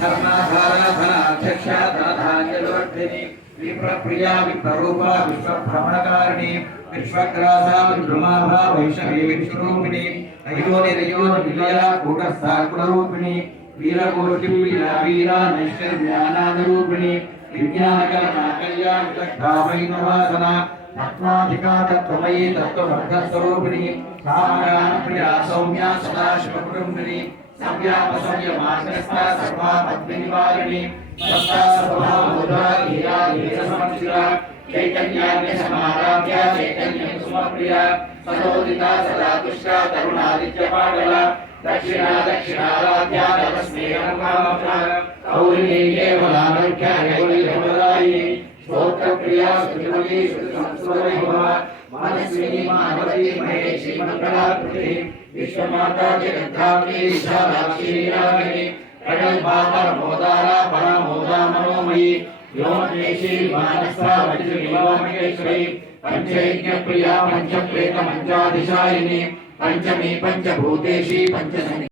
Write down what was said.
धर्माधाराधनाध्यक्षा धनधान्यवर्धिनी विप्रप्रिया विप्ररूपा विश्वभ्रमणकारिणी विश्वग्रासा विद्रुमाभा वैष्णवी विष्णुरूपिणी अयोनिरयोनिलया कूटस्थाकुलरूपिणी वीरकोटिवीरा वीरा नैश्वर्यानादरूपिणी विज्ञानकर्मा कल्याणविदग्धावैनवासना तत्त्वाधिका तत्त्वमयी तत्त्ववर्गस्वरूपिणी कामगानप्रिया सौम्या सदाशिवकुटुम्बिनी संव्यापसंयमाग्रस्था सर्वापद्विनिवारिणी सत्ता स्वभावमुद्रा धीरा धीरसमर्चिता चैतन्याग्निसमाराध्या चैतन्यकुसुमप्रिया सदोदिता सदा तुष्टा तरुणादित्यपाटला दक्षिणा दक्षिणाराध्या तस्मेयमुखामका गौरिणी केवलानर्घ्या केवलीयमुदायिनी स्तोत्रप्रिया स्तुतिमयी श्रुतिसंस्कृतवैभवा मानस्विनी मानवती महेशी मङ्गलाकृतिः विश्वमाता जगद्धात्री विशालाक्षी रागिनी प्रगल्भा परमोदारा परामोदा मनोमयी व्योमकेशी मानसा वज्रविलोमकेश्वरी पंचयज्ञप्रिया पंचप्रेत मंचाधिशायिनी पंचमी पंचभूतेशी पंचसनि